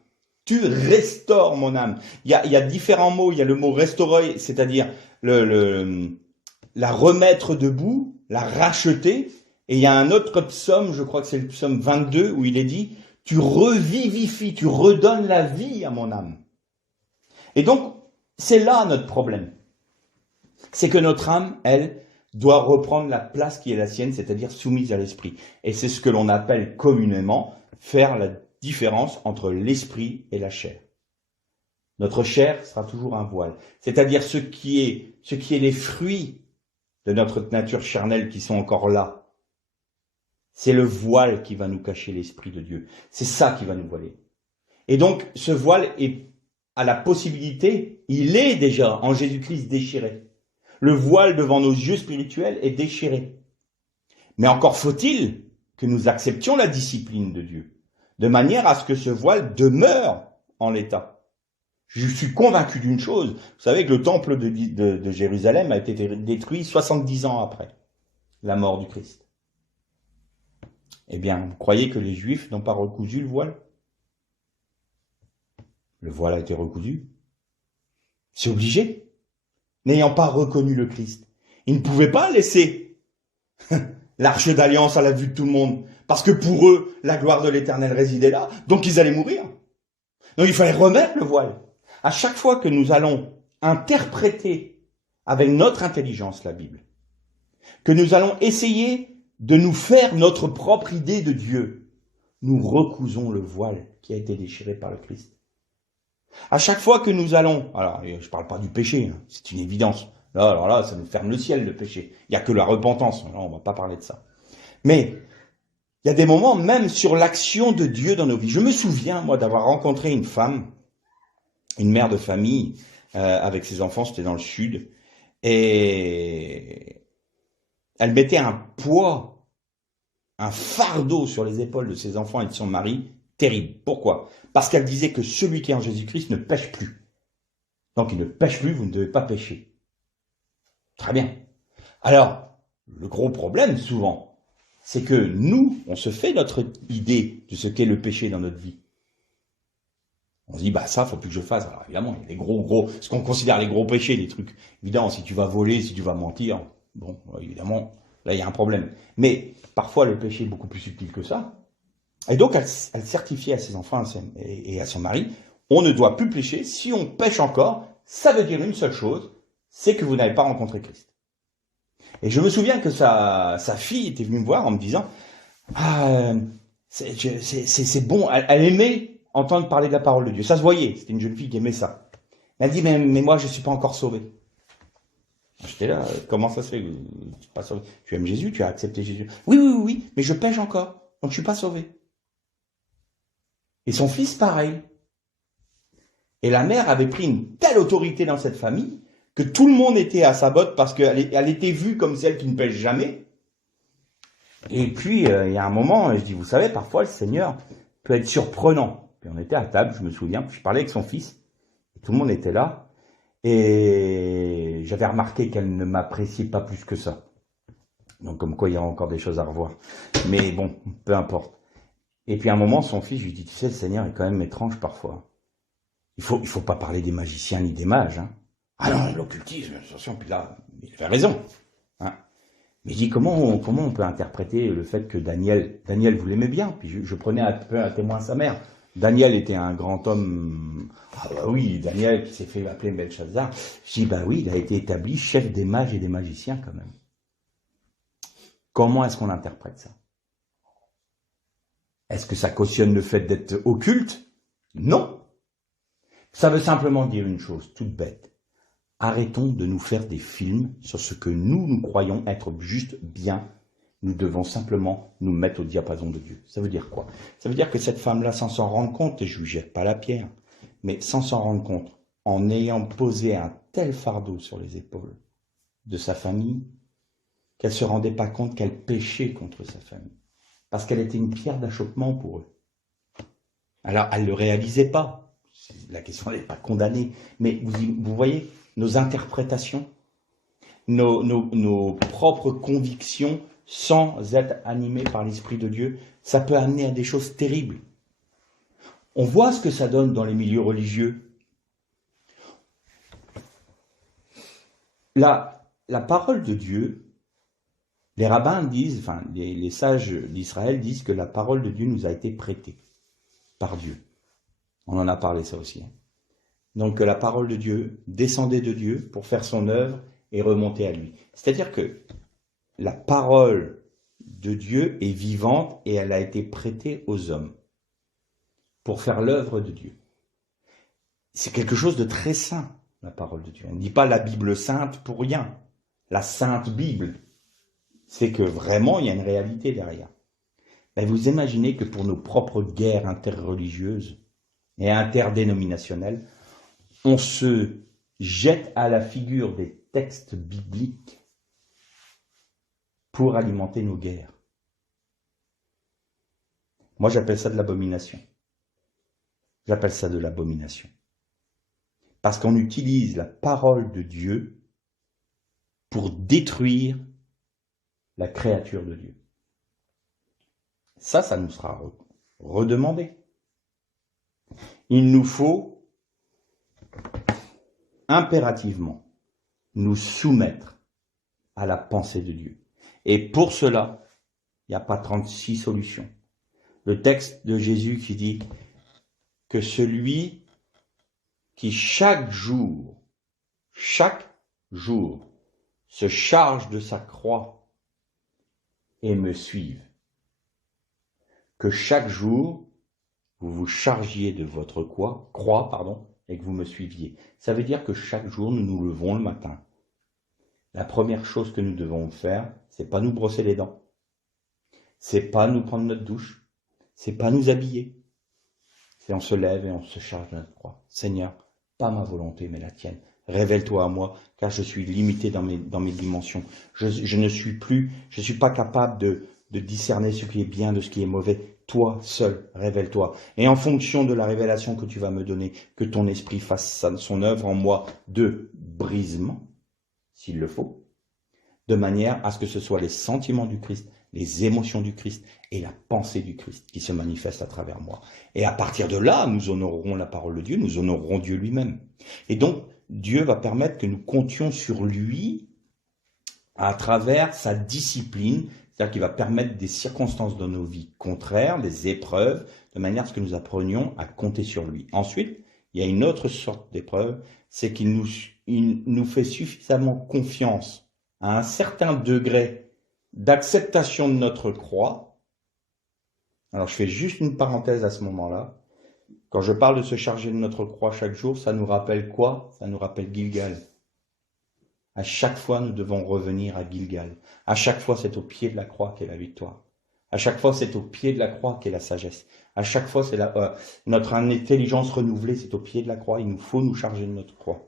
Tu restaures mon âme. Il y a différents mots. Il y a le mot restaurer, c'est-à-dire la remettre debout, la racheter. Et il y a un autre psaume, je crois que c'est le psaume 22, où il est dit, tu revivifies, tu redonnes la vie à mon âme. Et donc, c'est là notre problème. C'est que notre âme, elle, doit reprendre la place qui est la sienne, c'est-à-dire soumise à l'esprit. Et c'est ce que l'on appelle communément faire la différence entre l'esprit et la chair. Notre chair sera toujours un voile. C'est-à-dire ce qui est les fruits de notre nature charnelle qui sont encore là. C'est le voile qui va nous cacher l'Esprit de Dieu. C'est ça qui va nous voiler. Et donc, ce voile a la possibilité, il est déjà en Jésus-Christ déchiré. Le voile devant nos yeux spirituels est déchiré. Mais encore faut-il que nous acceptions la discipline de Dieu, de manière à ce que ce voile demeure en l'état. Je suis convaincu d'une chose. Vous savez que le temple de Jérusalem a été détruit 70 ans après la mort du Christ. Eh bien, vous croyez que les Juifs n'ont pas recousu le voile? Le voile a été recousu. C'est obligé. N'ayant pas reconnu le Christ, ils ne pouvaient pas laisser l'arche d'alliance à la vue de tout le monde, parce que pour eux, la gloire de l'Éternel résidait là, donc ils allaient mourir. Donc il fallait remettre le voile. À chaque fois que nous allons interpréter avec notre intelligence la Bible, que nous allons essayer de nous faire notre propre idée de Dieu, nous recousons le voile qui a été déchiré par le Christ. À chaque fois que nous allons, alors je ne parle pas du péché, hein, c'est une évidence. Là, alors là, ça nous ferme le ciel, le péché. Il n'y a que la repentance. Là, on ne va pas parler de ça. Mais il y a des moments, même sur l'action de Dieu dans nos vies. Je me souviens, moi, d'avoir rencontré une femme, une mère de famille, avec ses enfants, c'était dans le sud, et elle mettait un poids, un fardeau sur les épaules de ses enfants et de son mari, terrible. Pourquoi? Parce qu'elle disait que celui qui est en Jésus-Christ ne pêche plus. Donc il ne pêche plus, vous ne devez pas pécher. Très bien. Alors, le gros problème, souvent, c'est que nous, on se fait notre idée de ce qu'est le péché dans notre vie. On se dit, bah ça, faut plus que je fasse. Alors évidemment, il y a des gros, ce qu'on considère les gros péchés, des trucs. Évidemment, si tu vas voler, si tu vas mentir, bon, évidemment, là, il y a un problème. Mais parfois, le péché est beaucoup plus subtil que ça. Et donc, elle certifiait à ses enfants et à son mari, on ne doit plus pécher. Si on pêche encore, ça veut dire une seule chose, c'est que vous n'avez pas rencontré Christ. Et je me souviens que sa fille était venue me voir en me disant, ah, c'est bon, elle aimait entendre parler de la parole de Dieu. Ça se voyait, c'était une jeune fille qui aimait ça. Elle dit, mais moi, je ne suis pas encore sauvée. J'étais là, comment ça se fait? Tu pas sauvé? Tu aimes Jésus, tu as accepté Jésus. Oui, mais je pêche encore, donc je ne suis pas sauvé. Et son fils, pareil. Et la mère avait pris une telle autorité dans cette famille que tout le monde était à sa botte parce qu'elle était vue comme celle qui ne pêche jamais. Et puis, il y a un moment, je dis, vous savez, parfois, le Seigneur peut être surprenant. Puis on était à table, je me souviens, je parlais avec son fils, et tout le monde était là, et j'avais remarqué qu'elle ne m'appréciait pas plus que ça. Donc, comme quoi, il y a encore des choses à revoir. Mais bon, peu importe. Et puis, à un moment, son fils, je lui dis, tu sais, le Seigneur est quand même étrange parfois. Il faut pas parler des magiciens ni des mages. Hein. Ah non, l'occultisme, attention, puis là, il avait raison. Hein. Mais je dis, comment on peut interpréter le fait que Daniel vous l'aimez bien, puis je prenais un peu à témoin sa mère. Daniel était un grand homme, ah bah oui, Daniel qui s'est fait appeler Belshazzar. Je dis, bah oui, il a été établi chef des mages et des magiciens quand même. Comment est-ce qu'on interprète ça? Est-ce que ça cautionne le fait d'être occulte? Non. Ça veut simplement dire une chose toute bête. Arrêtons de nous faire des films sur ce que nous croyons être juste bien. Nous devons simplement nous mettre au diapason de Dieu. Ça veut dire quoi? Ça veut dire que cette femme-là, sans s'en rendre compte, et je ne lui jette pas la pierre, mais sans s'en rendre compte, en ayant posé un tel fardeau sur les épaules de sa famille, qu'elle ne se rendait pas compte qu'elle péchait contre sa famille. Parce qu'elle était une pierre d'achoppement pour eux. Alors, elle ne le réalisait pas. La question n'est pas condamnée. Mais vous voyez, nos interprétations, nos propres convictions, sans être animées par l'Esprit de Dieu, ça peut amener à des choses terribles. On voit ce que ça donne dans les milieux religieux. La parole de Dieu, les rabbins disent, enfin les sages d'Israël disent que la parole de Dieu nous a été prêtée par Dieu. On en a parlé ça aussi. Donc que la parole de Dieu descendait de Dieu pour faire son œuvre et remonter à lui. C'est-à-dire que la parole de Dieu est vivante et elle a été prêtée aux hommes pour faire l'œuvre de Dieu. C'est quelque chose de très saint, la parole de Dieu. On ne dit pas la Bible sainte pour rien. La sainte Bible, c'est que vraiment il y a une réalité derrière. Ben, vous imaginez que pour nos propres guerres interreligieuses et interdénominationnelles, on se jette à la figure des textes bibliques pour alimenter nos guerres. Moi, j'appelle ça de l'abomination. J'appelle ça de l'abomination. Parce qu'on utilise la parole de Dieu pour détruire la créature de Dieu. Ça nous sera redemandé. Il nous faut impérativement nous soumettre à la pensée de Dieu. Et pour cela, il n'y a pas 36 solutions. Le texte de Jésus qui dit que celui qui chaque jour, se charge de sa croix et me suive, que chaque jour, vous vous chargiez de votre croix, et que vous me suiviez. Ça veut dire que chaque jour, nous nous levons le matin. La première chose que nous devons faire, c'est pas nous brosser les dents. C'est pas nous prendre notre douche. C'est pas nous habiller. C'est on se lève et on se charge de notre croix. Seigneur, pas ma volonté, mais la tienne. Révèle-toi à moi, car je suis limité dans mes dimensions. Je ne suis pas capable de discerner ce qui est bien de ce qui est mauvais. Toi seul, révèle-toi. Et en fonction de la révélation que tu vas me donner, que ton esprit fasse son œuvre en moi de brisement, s'il le faut, de manière à ce que ce soit les sentiments du Christ, les émotions du Christ et la pensée du Christ qui se manifestent à travers moi. Et à partir de là, nous honorerons la parole de Dieu, nous honorerons Dieu lui-même. Et donc, Dieu va permettre que nous comptions sur lui à travers sa discipline, c'est-à-dire qu'il va permettre des circonstances dans nos vies contraires, des épreuves, de manière à ce que nous apprenions à compter sur lui. Ensuite, il y a une autre sorte d'épreuve, c'est qu'il nous fait suffisamment confiance à un certain degré d'acceptation de notre croix. Alors je fais juste une parenthèse à ce moment-là. Quand je parle de se charger de notre croix chaque jour, ça nous rappelle quoi? Ça nous rappelle Gilgal. À chaque fois, nous devons revenir à Gilgal. À chaque fois, c'est au pied de la croix qu'est la victoire. À chaque fois, c'est au pied de la croix qu'est la sagesse. À chaque fois, c'est notre intelligence renouvelée, c'est au pied de la croix. Il nous faut nous charger de notre croix.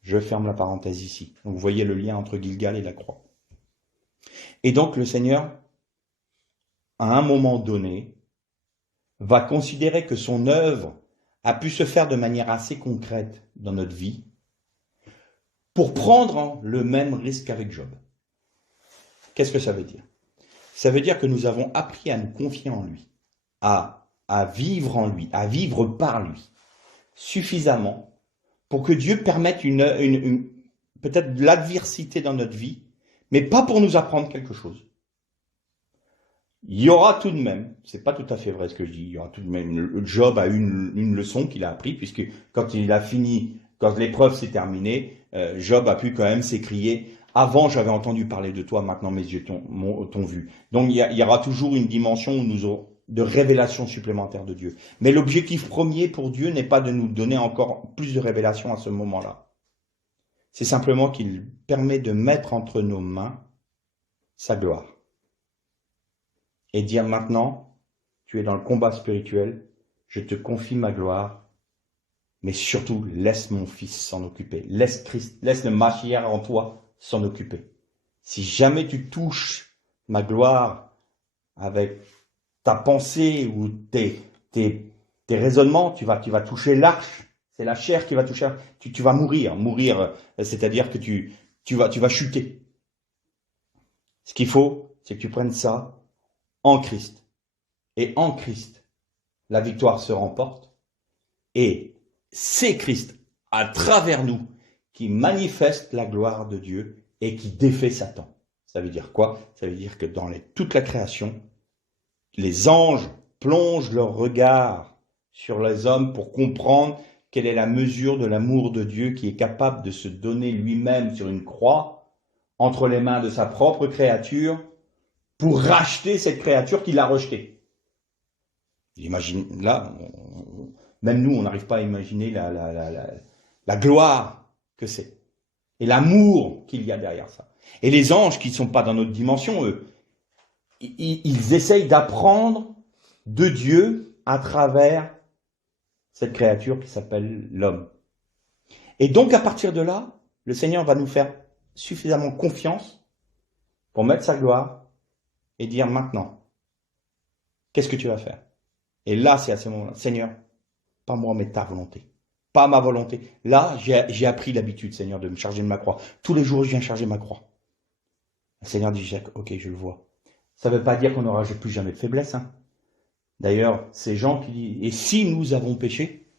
Je ferme la parenthèse ici. Donc, vous voyez le lien entre Gilgal et la croix. Et donc, le Seigneur, à un moment donné, va considérer que son œuvre a pu se faire de manière assez concrète dans notre vie pour prendre le même risque qu'avec Job. Qu'est-ce que ça veut dire? Ça veut dire que nous avons appris à nous confier en lui, à vivre en lui, à vivre par lui, suffisamment pour que Dieu permette peut-être de l'adversité dans notre vie, mais pas pour nous apprendre quelque chose. Il y aura tout de même, c'est pas tout à fait vrai ce que je dis, il y aura tout de même, Job a une leçon qu'il a appris, puisque quand il a fini, quand l'épreuve s'est terminée, Job a pu quand même s'écrier, avant j'avais entendu parler de toi, maintenant mes yeux t'ont vu. Donc il y aura toujours une dimension où nous aurons de révélation supplémentaire de Dieu. Mais l'objectif premier pour Dieu n'est pas de nous donner encore plus de révélation à ce moment-là. C'est simplement qu'il permet de mettre entre nos mains sa gloire. Et dire maintenant, tu es dans le combat spirituel, je te confie ma gloire, mais surtout, laisse mon fils s'en occuper. Laisse le Mashiach en toi s'en occuper. Si jamais tu touches ma gloire avec ta pensée ou tes raisonnements, tu vas toucher l'arche. C'est la chair qui va toucher. Tu vas mourir. Mourir, c'est-à-dire que tu vas chuter. Ce qu'il faut, c'est que tu prennes ça en Christ. Et en Christ, la victoire se remporte. Et c'est Christ, à travers nous, qui manifeste la gloire de Dieu et qui défait Satan. Ça veut dire quoi? Ça veut dire que dans toute la création, les anges plongent leur regard sur les hommes pour comprendre quelle est la mesure de l'amour de Dieu qui est capable de se donner lui-même sur une croix entre les mains de sa propre créature pour racheter cette créature qu'il a rejetée. J'imagine, là, même nous, on n'arrive pas à imaginer la gloire que c'est. Et l'amour qu'il y a derrière ça. Et les anges qui ne sont pas dans notre dimension, eux, ils essayent d'apprendre de Dieu à travers cette créature qui s'appelle l'homme. Et donc, à partir de là, le Seigneur va nous faire suffisamment confiance pour mettre sa gloire et dire maintenant, qu'est-ce que tu vas faire? Et là, c'est à ce moment-là, Seigneur, pas moi, mais ta volonté. Pas ma volonté. Là, j'ai appris l'habitude, Seigneur, de me charger de ma croix. Tous les jours, je viens charger ma croix. Le Seigneur dit, Jacques, ok, je le vois. Ça ne veut pas dire qu'on n'aura plus jamais de faiblesse. Hein. D'ailleurs, ces gens qui disent, et si nous avons péché,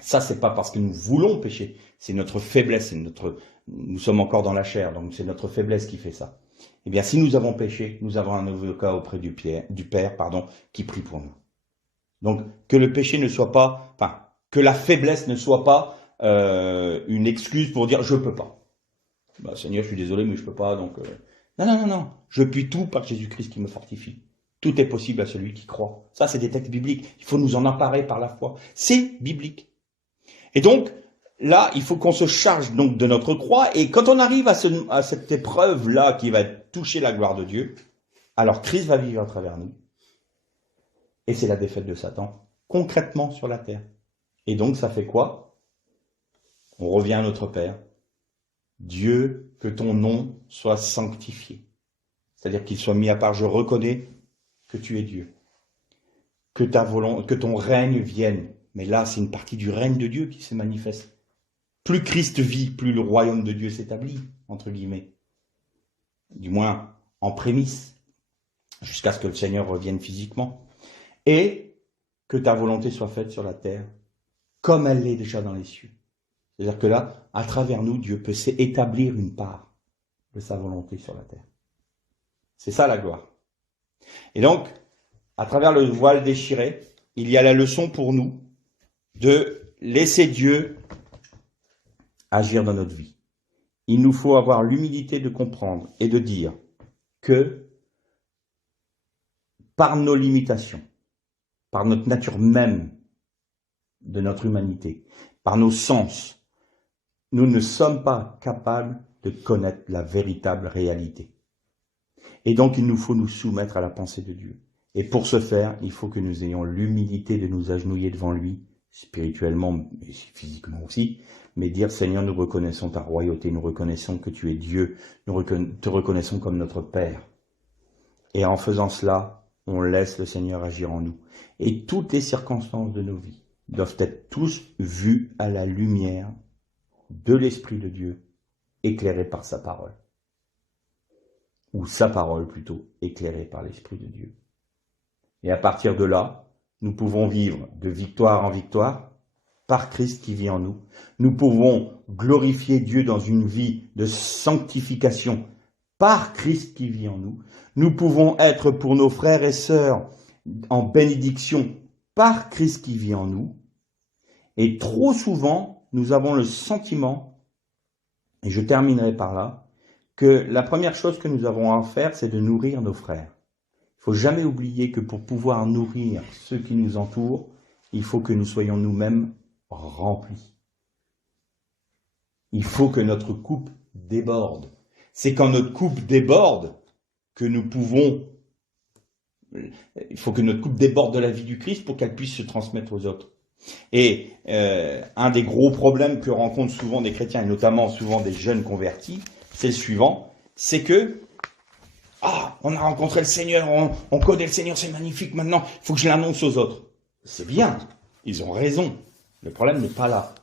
ça, c'est pas parce que nous voulons pécher, c'est notre faiblesse, nous sommes encore dans la chair, donc c'est notre faiblesse qui fait ça. Eh bien, si nous avons péché, nous avons un avocat auprès du Père, qui prie pour nous. Donc, que le péché ne soit pas, que la faiblesse ne soit pas une excuse pour dire je peux pas. Bah, Seigneur, je suis désolé, mais je peux pas. Donc, non. Je puis tout par Jésus-Christ qui me fortifie. Tout est possible à celui qui croit. Ça, c'est des textes bibliques. Il faut nous en emparer par la foi. C'est biblique. Et donc, là, il faut qu'on se charge donc de notre croix. Et quand on arrive à cette épreuve-là qui va toucher la gloire de Dieu, alors Christ va vivre à travers nous. Et c'est la défaite de Satan, concrètement sur la terre. Et donc, ça fait quoi? On revient à notre Père. Dieu, que ton nom soit sanctifié. C'est-à-dire qu'il soit mis à part. Je reconnais que tu es Dieu. Que ton règne vienne. Mais là, c'est une partie du règne de Dieu qui se manifeste. Plus Christ vit, plus le royaume de Dieu s'établit, entre guillemets. Du moins, en prémisse, jusqu'à ce que le Seigneur revienne physiquement. Et que ta volonté soit faite sur la terre, comme elle l'est déjà dans les cieux. C'est-à-dire que là, à travers nous, Dieu peut établir une part de sa volonté sur la terre. C'est ça la gloire. Et donc, à travers le voile déchiré, il y a la leçon pour nous de laisser Dieu agir dans notre vie. Il nous faut avoir l'humilité de comprendre et de dire que par nos limitations, par notre nature même de notre humanité, par nos sens, nous ne sommes pas capables de connaître la véritable réalité. Et donc, il nous faut nous soumettre à la pensée de Dieu. Et pour ce faire, il faut que nous ayons l'humilité de nous agenouiller devant lui, spirituellement et physiquement aussi, mais dire, Seigneur, nous reconnaissons ta royauté, nous reconnaissons que tu es Dieu, nous te reconnaissons comme notre Père. Et en faisant cela, on laisse le Seigneur agir en nous. Et toutes les circonstances de nos vies doivent être tous vues à la lumière de l'Esprit de Dieu, éclairé par sa parole. Ou sa parole plutôt, éclairée par l'Esprit de Dieu. Et à partir de là, nous pouvons vivre de victoire en victoire, par Christ qui vit en nous. Nous pouvons glorifier Dieu dans une vie de sanctification, par Christ qui vit en nous. Nous pouvons être pour nos frères et sœurs en bénédiction, par Christ qui vit en nous. Et trop souvent, nous avons le sentiment, et je terminerai par là, que la première chose que nous avons à faire, c'est de nourrir nos frères. Il ne faut jamais oublier que pour pouvoir nourrir ceux qui nous entourent, il faut que nous soyons nous-mêmes remplis. Il faut que notre coupe déborde. C'est quand notre coupe déborde que nous pouvons... Il faut que notre coupe déborde de la vie du Christ pour qu'elle puisse se transmettre aux autres. Et un des gros problèmes que rencontrent souvent des chrétiens, et notamment souvent des jeunes convertis, c'est le suivant, c'est que on a rencontré le Seigneur, on connaît le Seigneur, c'est magnifique, maintenant il faut que je l'annonce aux autres. C'est bien, ils ont raison, le problème n'est pas là.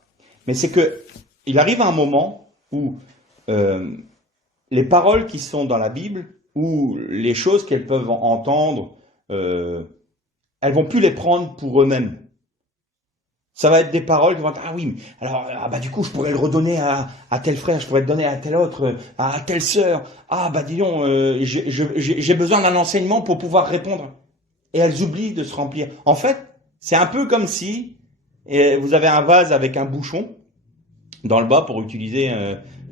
Mais c'est que il arrive un moment où les paroles qui sont dans la Bible, ou les choses qu'elles peuvent entendre, elles vont plus les prendre pour eux-mêmes. Ça va être des paroles qui vont dire, ah oui, alors du coup je pourrais le redonner à tel frère, je pourrais le donner à tel autre, à telle sœur. Dis donc, j'ai besoin d'un enseignement pour pouvoir répondre. Et elles oublient de se remplir. En fait, c'est un peu comme si vous avez un vase avec un bouchon dans le bas pour utiliser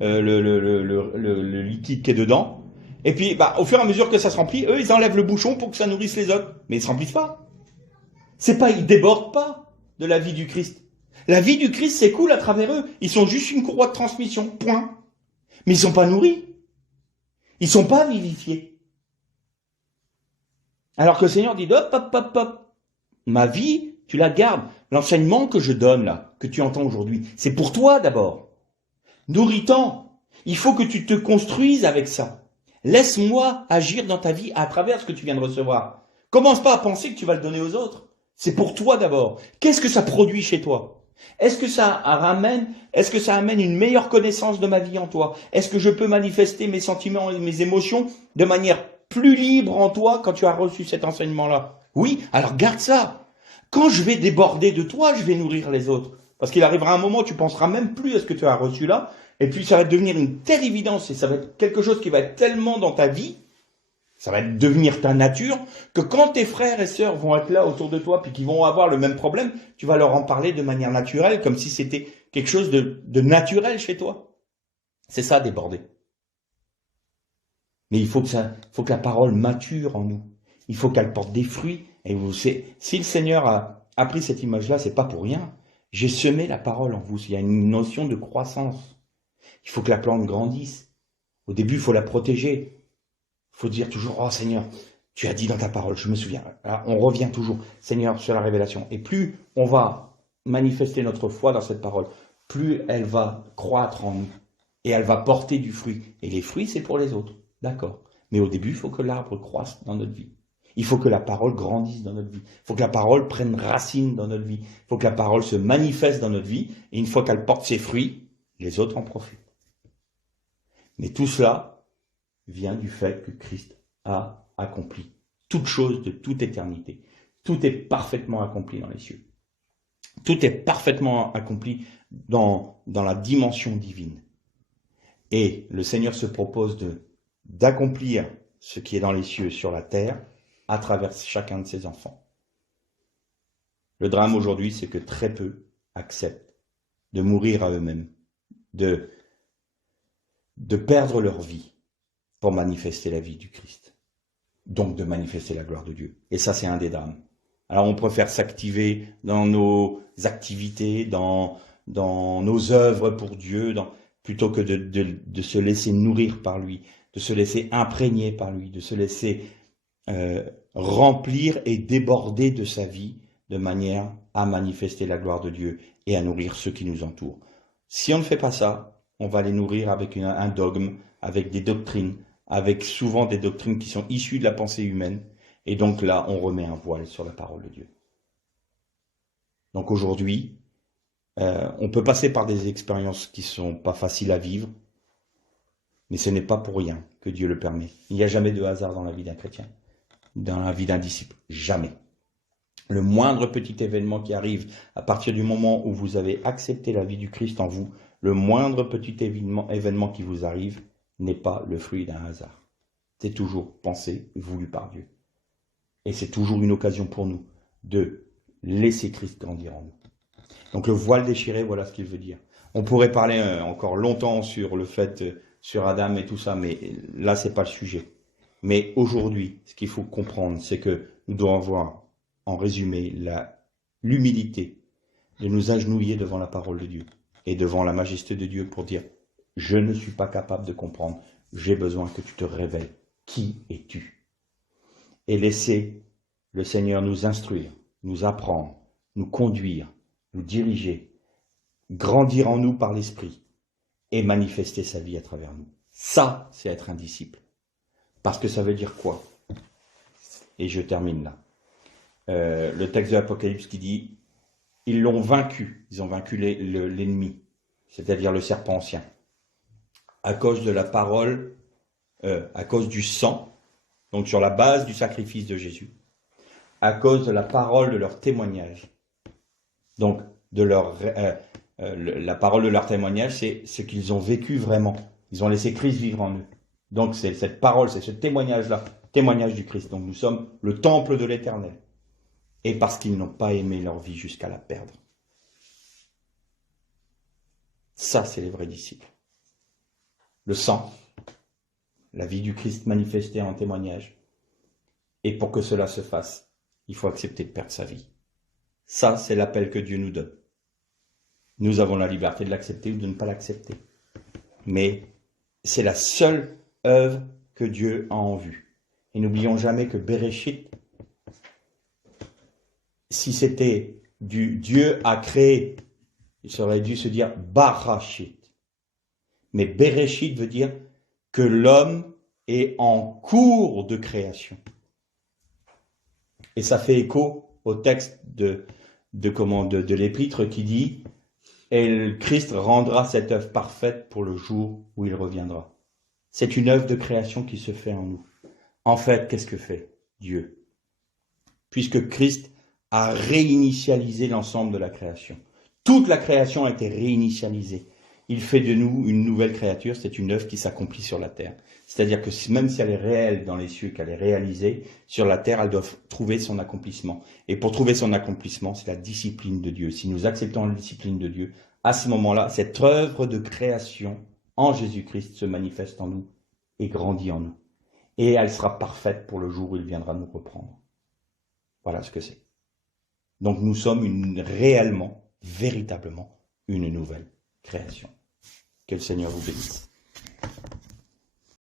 le liquide qui est dedans. Et puis, au fur et à mesure que ça se remplit, eux, ils enlèvent le bouchon pour que ça nourrisse les autres. Mais ils se remplissent pas. Ils débordent pas de la vie du Christ. La vie du Christ s'écoule à travers eux. Ils sont juste une courroie de transmission, point. Mais ils sont pas nourris. Ils sont pas vivifiés. Alors que le Seigneur dit, hop. Ma vie, tu la gardes. L'enseignement que je donne là, que tu entends aujourd'hui, c'est pour toi d'abord. Nourris-t'en. Il faut que tu te construises avec ça. Laisse-moi agir dans ta vie à travers ce que tu viens de recevoir. Commence pas à penser que tu vas le donner aux autres. C'est pour toi d'abord. Qu'est-ce que ça produit chez toi? Est-ce que ça amène une meilleure connaissance de ma vie en toi? Est-ce que je peux manifester mes sentiments et mes émotions de manière plus libre en toi quand tu as reçu cet enseignement-là? Oui, alors garde ça. Quand je vais déborder de toi, je vais nourrir les autres. Parce qu'il arrivera un moment où tu penseras même plus à ce que tu as reçu là, et puis ça va devenir une telle évidence, et ça va être quelque chose qui va être tellement dans ta vie, ça va devenir ta nature, que quand tes frères et sœurs vont être là autour de toi, puis qu'ils vont avoir le même problème, tu vas leur en parler de manière naturelle, comme si c'était quelque chose de naturel chez toi. C'est ça, déborder. Mais il faut que la parole mature en nous. Il faut qu'elle porte des fruits. Et si le Seigneur a pris cette image-là, c'est pas pour rien. J'ai semé la parole en vous. Il y a une notion de croissance. Il faut que la plante grandisse. Au début, il faut la protéger. Il faut dire toujours, oh Seigneur, tu as dit dans ta parole, je me souviens. Alors, on revient toujours, Seigneur, sur la révélation. Et plus on va manifester notre foi dans cette parole, plus elle va croître en nous. Et elle va porter du fruit. Et les fruits, c'est pour les autres. D'accord. Mais au début, il faut que l'arbre croisse dans notre vie. Il faut que la parole grandisse dans notre vie. Il faut que la parole prenne racine dans notre vie. Il faut que la parole se manifeste dans notre vie. Et une fois qu'elle porte ses fruits, les autres en profitent. Mais tout cela vient du fait que Christ a accompli toute chose de toute éternité. Tout est parfaitement accompli dans les cieux. Tout est parfaitement accompli dans la dimension divine. Et le Seigneur se propose d'accomplir ce qui est dans les cieux sur la terre à travers chacun de ses enfants. Le drame aujourd'hui, c'est que très peu acceptent de mourir à eux-mêmes, de perdre leur vie pour manifester la vie du Christ. Donc de manifester la gloire de Dieu. Et ça, c'est un des drames. Alors on préfère s'activer dans nos activités, dans nos œuvres pour Dieu, plutôt que de se laisser nourrir par lui, de se laisser imprégner par lui, de se laisser remplir et déborder de sa vie de manière à manifester la gloire de Dieu et à nourrir ceux qui nous entourent. Si on ne fait pas ça, on va les nourrir avec un dogme, avec des doctrines, avec souvent des doctrines qui sont issues de la pensée humaine, et donc là, on remet un voile sur la parole de Dieu. Donc aujourd'hui, on peut passer par des expériences qui sont pas faciles à vivre, mais ce n'est pas pour rien que Dieu le permet. Il n'y a jamais de hasard dans la vie d'un chrétien, dans la vie d'un disciple, jamais. Le moindre petit événement qui arrive à partir du moment où vous avez accepté la vie du Christ en vous, le moindre petit événement qui vous arrive n'est pas le fruit d'un hasard. C'est toujours pensé et voulu par Dieu. Et c'est toujours une occasion pour nous de laisser Christ grandir en nous. Donc le voile déchiré, voilà ce qu'il veut dire. On pourrait parler encore longtemps sur le fait, sur Adam et tout ça, mais là, c'est pas le sujet. Mais aujourd'hui, ce qu'il faut comprendre, c'est que nous devons avoir, en résumé, l'humilité de nous agenouiller devant la parole de Dieu et devant la majesté de Dieu pour dire « Je ne suis pas capable de comprendre, j'ai besoin que tu te révèles. Qui es-tu » et laisser le Seigneur nous instruire, nous apprendre, nous conduire, nous diriger, grandir en nous par l'Esprit et manifester sa vie à travers nous. Ça, c'est être un disciple. Parce que ça veut dire quoi? Et je termine là. Le texte de l'Apocalypse qui dit « Ils l'ont vaincu, ils ont vaincu l'ennemi, c'est-à-dire le serpent ancien, à cause de la parole, à cause du sang, donc sur la base du sacrifice de Jésus, à cause de la parole de leur témoignage. Donc, la parole de leur témoignage, c'est ce qu'ils ont vécu vraiment. Ils ont laissé Christ vivre en eux. Donc, c'est cette parole, c'est ce témoignage-là, témoignage du Christ. Donc, nous sommes le temple de l'Éternel. Et parce qu'ils n'ont pas aimé leur vie jusqu'à la perdre. Ça, c'est les vrais disciples. Le sang, la vie du Christ manifestée en témoignage. Et pour que cela se fasse, il faut accepter de perdre sa vie. Ça, c'est l'appel que Dieu nous donne. Nous avons la liberté de l'accepter ou de ne pas l'accepter. Mais c'est la seule œuvre que Dieu a en vue. Et n'oublions jamais que Bereshit, si c'était du Dieu a créé, il aurait dû se dire Barashit. Mais Bereshit veut dire que l'homme est en cours de création. Et ça fait écho au texte de l'épître qui dit « Et le Christ rendra cette œuvre parfaite pour le jour où il reviendra ». C'est une œuvre de création qui se fait en nous. En fait, qu'est-ce que fait Dieu? Puisque Christ a réinitialisé l'ensemble de la création. Toute la création a été réinitialisée. Il fait de nous une nouvelle créature, c'est une œuvre qui s'accomplit sur la terre. C'est-à-dire que même si elle est réelle dans les cieux, qu'elle est réalisée, sur la terre, elle doit trouver son accomplissement. Et pour trouver son accomplissement, c'est la discipline de Dieu. Si nous acceptons la discipline de Dieu, à ce moment-là, cette œuvre de création en Jésus-Christ se manifeste en nous et grandit en nous. Et elle sera parfaite pour le jour où il viendra nous reprendre. Voilà ce que c'est. Donc nous sommes réellement véritablement une nouvelle création. Que le Seigneur vous bénisse.